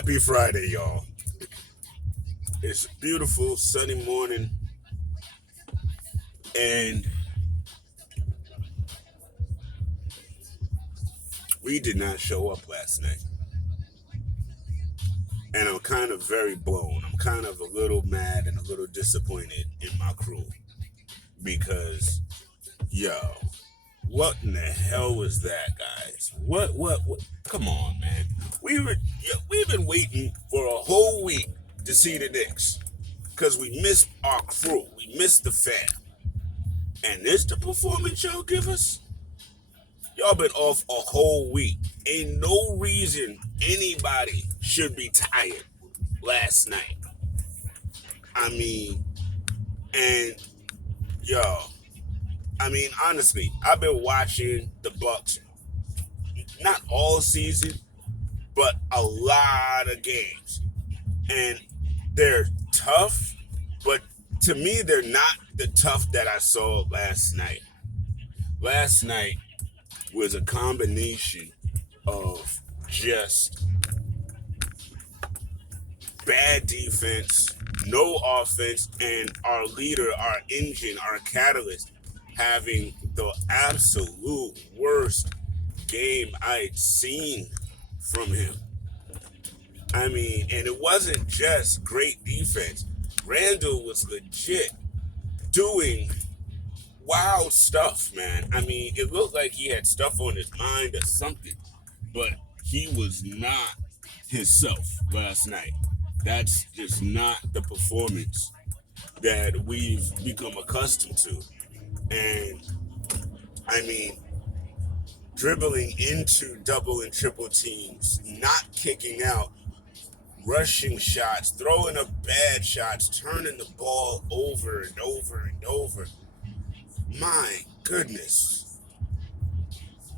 Happy Friday, y'all. It's a beautiful sunny morning, and we did not show up last night. And I'm kind of very blown. I'm kind of a little mad and a little disappointed in my crew because, yo, what in the hell was that, guys? What? Come on, man. We've been waiting for a whole week to see the Knicks because we missed our crew. We missed the fam. And this the performance y'all give us? Y'all been off a whole week. Ain't no reason anybody should be tired last night. I mean, and y'all, honestly, I've been watching the Bucks not all season, but a lot of games. And they're tough, but to me, they're not the tough that I saw last night. Last night was a combination of just bad defense, no offense, and our leader, our engine, our catalyst having the absolute worst game I'd seen from him. And it wasn't just great defense. Randall was legit doing wild stuff, man. It looked like he had stuff on his mind or something, but he was not himself last night. That's just not the performance that we've become accustomed to. And I mean, dribbling into double and triple teams, not kicking out, rushing shots, throwing up bad shots, turning the ball over and over and over. My goodness.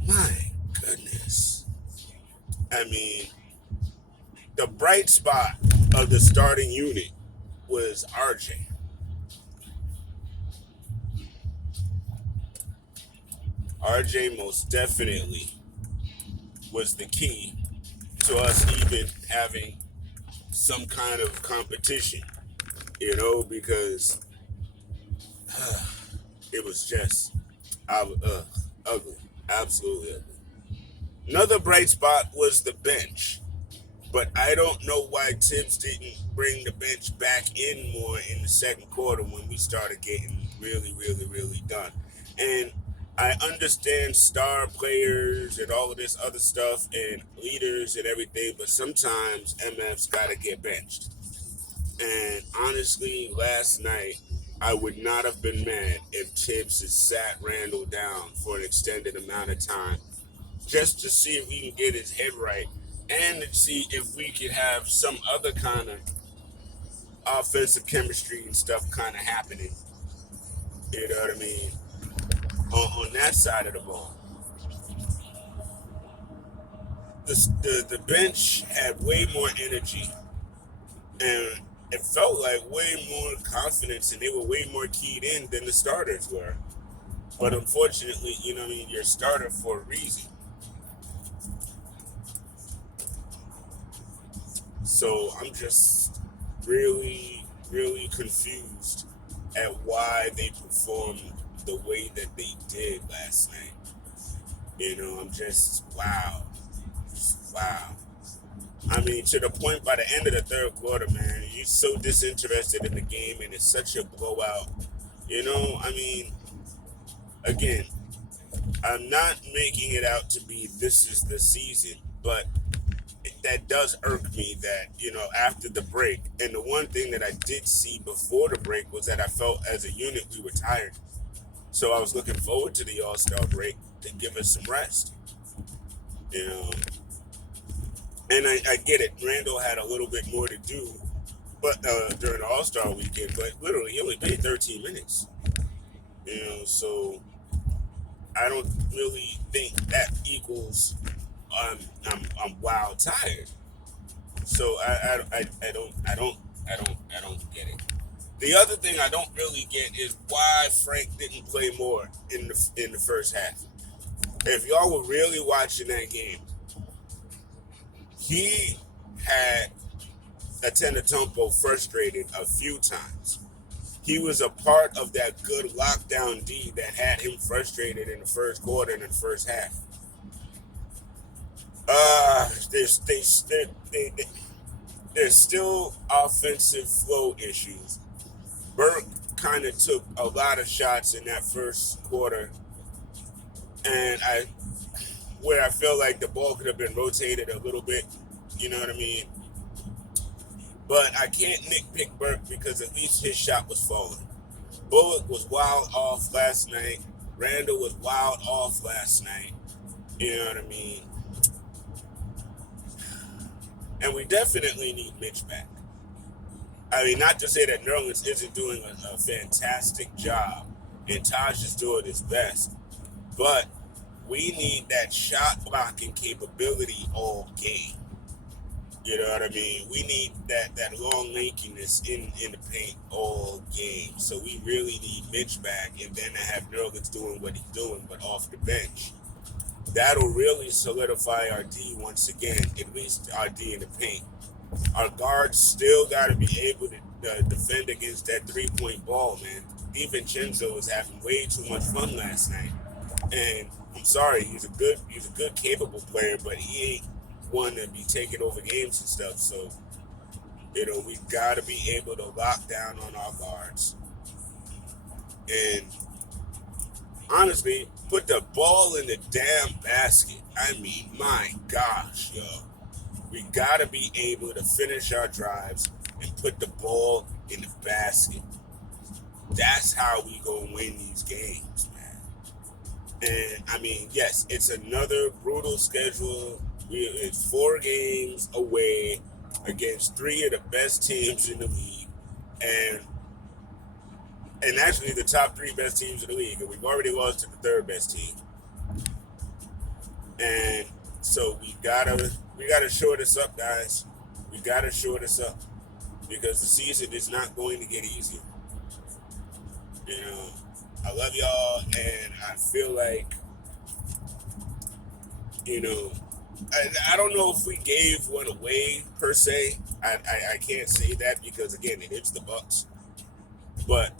My goodness. The bright spot of the starting unit was RJ. RJ most definitely was the key to us even having some kind of competition, because it was just ugly, absolutely ugly. Another bright spot was the bench, but I don't know why Tibbs didn't bring the bench back in more in the second quarter when we started getting really, really, really done. And I understand star players and all of this other stuff and leaders and everything, but sometimes MF's got to get benched. And honestly, last night, I would not have been mad if Tibbs had sat Randall down for an extended amount of time just to see if he can get his head right and to see if we could have some other kind of offensive chemistry and stuff kind of happening. You know what I mean? On that side of the ball. The bench had way more energy and it felt like way more confidence and they were way more keyed in than the starters were. But unfortunately, you're a starter for a reason. So I'm just really, really confused at why they performed the way that they did last night. I'm just, wow. Just, wow. To the point by the end of the third quarter, man, you're so disinterested in the game and it's such a blowout. Again, I'm not making it out to be this is the season, but that does irk me that, after the break, and the one thing that I did see before the break was that I felt as a unit we were tired. So I was looking forward to the All-Star break to give us some rest. And I get it. Randall had a little bit more to do but during the All-Star weekend, but literally he only played 13 minutes. So I don't really think that equals I'm wild tired. So I don't get it. The other thing I don't really get is why Frank didn't play more in the first half. If y'all were really watching that game, he had Atenatompo frustrated a few times. He was a part of that good lockdown D that had him frustrated in the first quarter and in the first half. There's still offensive flow issues. Burke kind of took a lot of shots in that first quarter, and I feel like the ball could have been rotated a little bit, you know what I mean? But I can't nitpick Burke because at least his shot was falling. Bullock was wild off last night. Randall was wild off last night. You know what I mean? And we definitely need Mitch back. I mean, not to say that Nerlens isn't doing a fantastic job and Taj is doing his best, but we need that shot blocking capability all game. You know what I mean? We need that long lankiness in the paint all game. So we really need Mitch back, and then to have Nerlens doing what he's doing, but off the bench. That'll really solidify our D once again, at least our D in the paint. Our guards still got to be able to defend against that three-point ball, man. DiVincenzo was having way too much fun last night, and I'm sorry, he's a good, capable player, but he ain't one to be taking over games and stuff. So, you know, we got to be able to lock down on our guards, and honestly, put the ball in the damn basket. I mean, my gosh, yo. We got to be able to finish our drives and put the ball in the basket. That's how we going to win these games, man. And, I mean, yes, it's another brutal schedule. It's 4 games away against 3 of the best teams in the league. And actually the top 3 best teams in the league. And we've already lost to the 3rd best team. And so we gotta shore this up, guys. We gotta shore this up because the season is not going to get easier. You know, I love y'all, and I feel like, you know, I don't know if we gave one away per se. I can't say that because again, it's the Bucks, but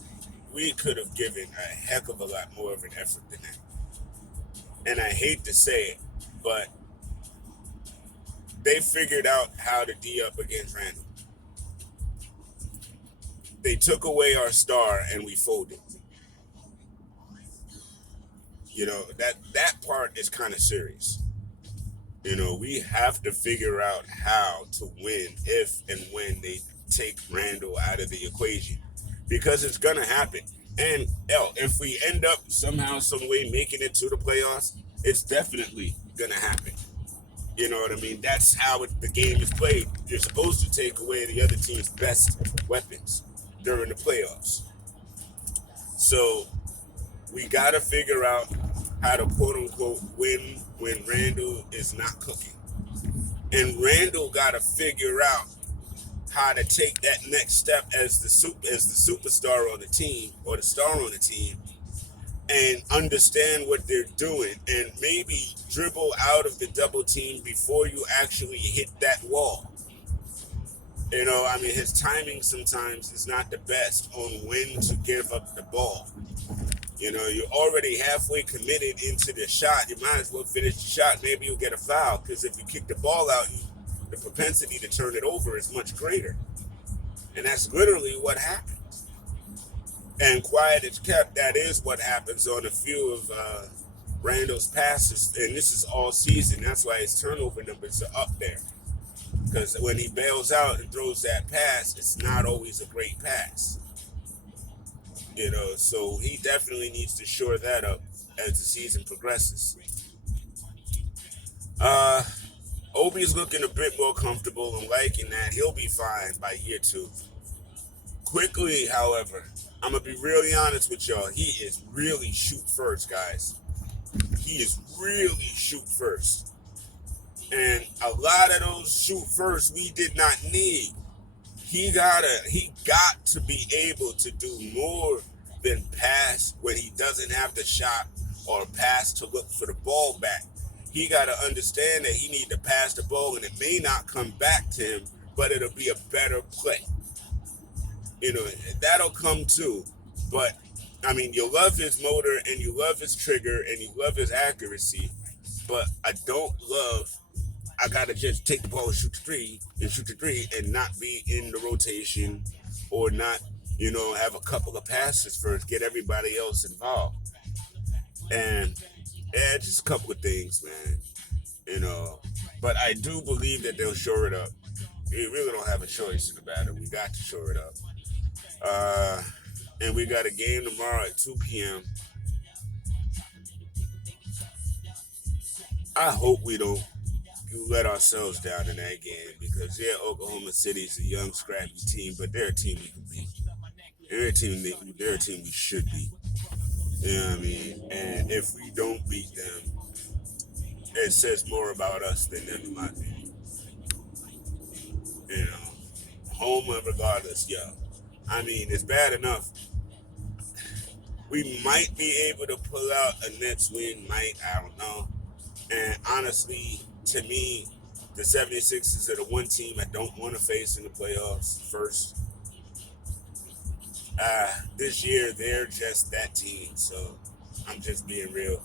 we could have given a heck of a lot more of an effort than that. And I hate to say it, but they figured out how to D up against Randall. They took away our star and we folded. You know, that part is kind of serious. You know, we have to figure out how to win if and when they take Randall out of the equation. Because it's going to happen. And, if we end up somehow, some way making it to the playoffs, it's definitely going to happen. You know what I mean? That's how the game is played. You're supposed to take away the other team's best weapons during the playoffs. So we got to figure out how to quote-unquote win when Randall is not cooking. And Randall got to figure out how to take that next step as the superstar on the team or the star on the team and understand what they're doing and maybe dribble out of the double team before you actually hit that wall. You know, I mean, his timing sometimes is not the best on when to give up the ball. You know, you're already halfway committed into the shot. You might as well finish the shot. Maybe you'll get a foul because if you kick the ball out, the propensity to turn it over is much greater. And that's literally what happened. And quiet as kept, that is what happens on a few of Randall's passes. And this is all season. That's why his turnover numbers are up there. Because when he bails out and throws that pass, it's not always a great pass. You know, so he definitely needs to shore that up as the season progresses. Obi's looking a bit more comfortable. I'm liking that. He'll be fine by year 2. Quickly, however, I'm going to be really honest with y'all. He is really shoot first, guys. He is really shoot first. And a lot of those shoot first we did not need. He got to be able to do more than pass when he doesn't have the shot or pass to look for the ball back. he got to understand that he need to pass the ball, and it may not come back to him, but it'll be a better play. That'll come too. But I mean, you love his motor and you love his trigger and you love his accuracy, but I don't love. I gotta just take the ball and shoot the three and not be in the rotation or not, have a couple of passes first, get everybody else involved. And yeah, just a couple of things, man. You know, but I do believe that they'll shore it up. We really don't have a choice in the matter. We got to shore it up. Uh, and we got a game tomorrow at 2 p.m. I hope we don't let ourselves down in that game because, yeah, Oklahoma City's a young, scrappy team, but they're a team we can beat. They're a team we should beat. You know what I mean? And if we don't beat them, it says more about us than them, in my opinion. You know, home regardless, yo. I mean, it's bad enough. We might be able to pull out a Nets win, I don't know. And honestly, to me, the 76ers are the one team I don't want to face in the playoffs first. This year, they're just that team. So I'm just being real.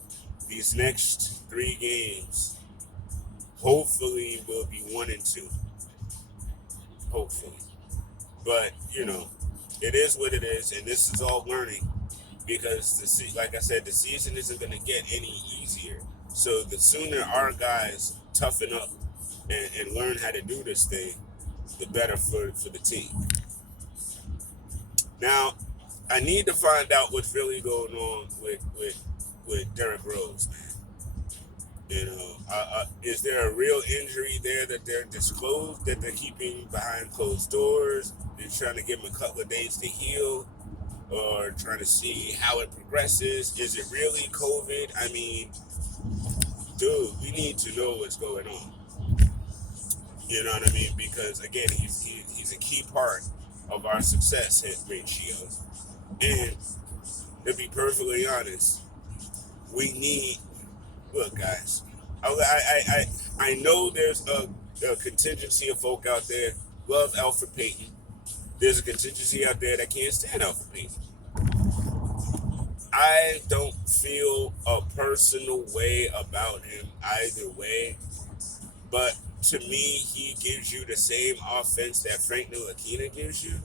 These next 3 games, hopefully, will be 1-2. Hopefully. But, it is what it is. And this is all learning because, like I said, the season isn't going to get any easier. So the sooner our guys toughen up and learn how to do this thing, the better for the team. Now, I need to find out what's really going on with Derrick Rose, man. Is there a real injury there that they're disclosed, that they're keeping behind closed doors? They're trying to give him a couple of days to heal or trying to see how it progresses. Is it really COVID? I mean, dude, we need to know what's going on. You know what I mean? Because, again, he's a key part of our success hit ratio. And to be perfectly honest, we need, look, guys, I know there's a contingency of folk out there love Alfred Payton. There's a contingency out there that can't stand Alfred Payton. I don't feel a personal way about him either way, but to me, he gives you the same offense that Frank Ntilikina gives you.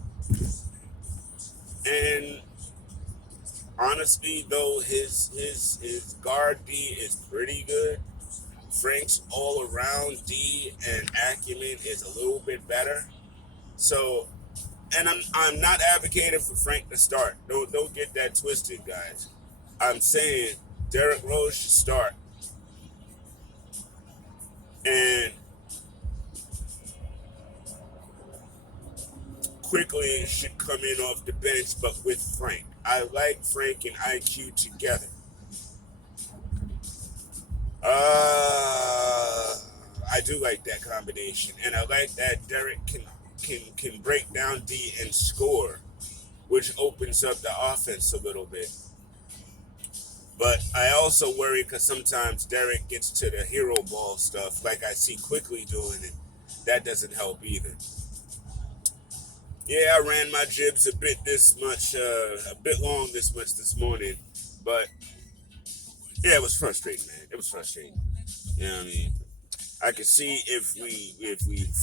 And honestly, though, his guard D is pretty good. Frank's all-around D and acumen is a little bit better. So, and I'm not advocating for Frank to start. Don't get that twisted, guys. I'm saying Derrick Rose should start. And Quickly should come in off the bench, but with Frank. I like Frank and IQ together. I do like that combination, and I like that Derek can break down D and score, which opens up the offense a little bit. But I also worry because sometimes Derek gets to the hero ball stuff, like I see Quickly doing it. That doesn't help either. Yeah, I ran my jibs a bit long this morning, but yeah, it was frustrating, man. It was frustrating. You know what I mean? I could see if we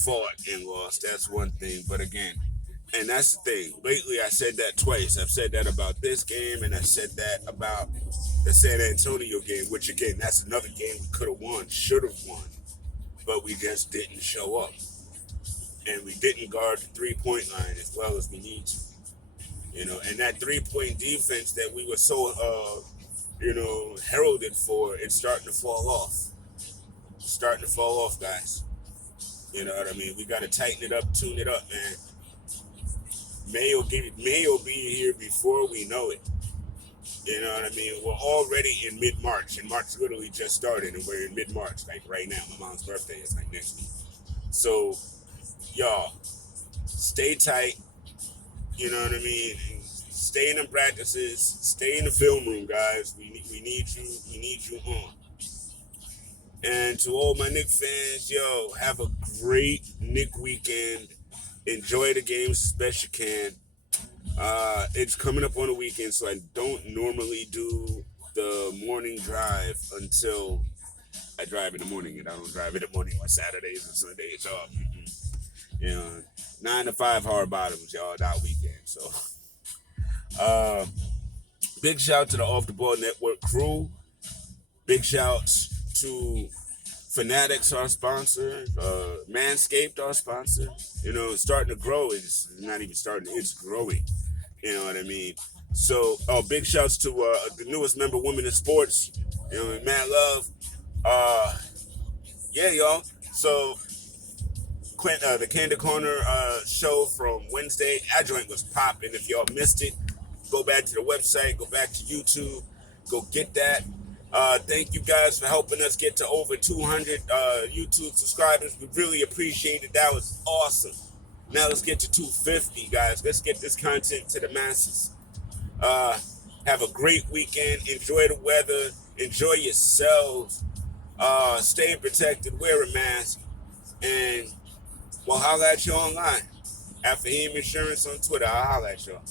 fought and lost, that's one thing. But again, and that's the thing. Lately, I said that twice. I've said that about this game, and I said that about the San Antonio game, which again, that's another game we could have won, should have won, but we just didn't show up. And we didn't guard the three-point line as well as we need to. And that three-point defense that we were so, heralded for, it's starting to fall off. It's starting to fall off, guys. You know what I mean? We got to tighten it up, tune it up, man. May will be here before we know it. You know what I mean? We're already in mid-March, and March literally just started, and we're in mid-March, like right now. My mom's birthday is like next week. So, y'all, stay tight. You know what I mean? Stay in the practices. Stay in the film room, guys. We need you. We need you on. And to all my Knicks fans, yo, have a great Knick weekend. Enjoy the games as best you can. It's coming up on the weekend, so I don't normally do the morning drive until I drive in the morning, and I don't drive in the morning on Saturdays and Sundays. So, you know, 9 to 5 hard bottoms, y'all, that weekend. So, uh, big shout to the Off the Ball Network crew. Big shouts to Fanatics, our sponsor. Manscaped, our sponsor. You know, it's starting to grow. It's not even starting, it's growing. You know what I mean? So, big shouts to the newest member, Women in Sports. You know, Mad Love. Yeah, y'all. So, the Candid Corner show from Wednesday, that joint was popping. If y'all missed it, go back to the website, go back to YouTube, go get that. Thank you guys for helping us get to over 200 YouTube subscribers. We really appreciate it. That was awesome. Now let's get to 250, guys. Let's get this content to the masses. Have a great weekend. Enjoy the weather. Enjoy yourselves. Stay protected. Wear a mask. And we'll holler at you online. At Fahim Insurance on Twitter. I'll holler at y'all.